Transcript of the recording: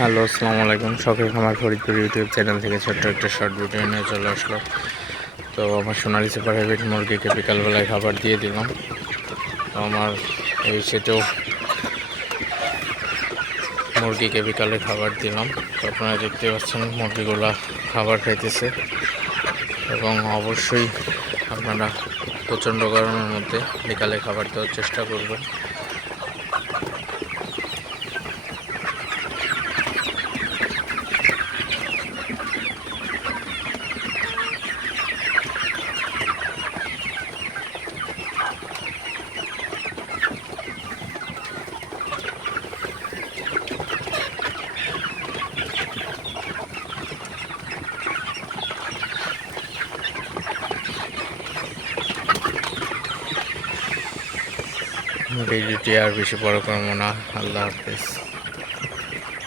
Hello, আসসালামু আলাইকুম। শখের খামার ফরিদপুর ইউটিউব চ্যানেল থেকে ছোট্ট একটা শর্ট ভিডিও নিয়ে চলে আসলো। তো আমার সোনালি সুপার হাইব্রিড মুরগিকে বিকালবেলায় খাবার দিয়ে দিলাম। তো আমার এই সেটেও মুরগিকে বিকালে খাবার দিলাম। তো আপনারা দেখতে পাচ্ছেন মুরগিগুলা খাবার খাইতেছে। এবং অবশ্যই আপনারা প্রচণ্ড গরমের মধ্যে বিকালে খাবার দেওয়ার চেষ্টা করবেন। ভিডিওটি আর বেশি বড় করব না। আল্লাহ হাফিজ।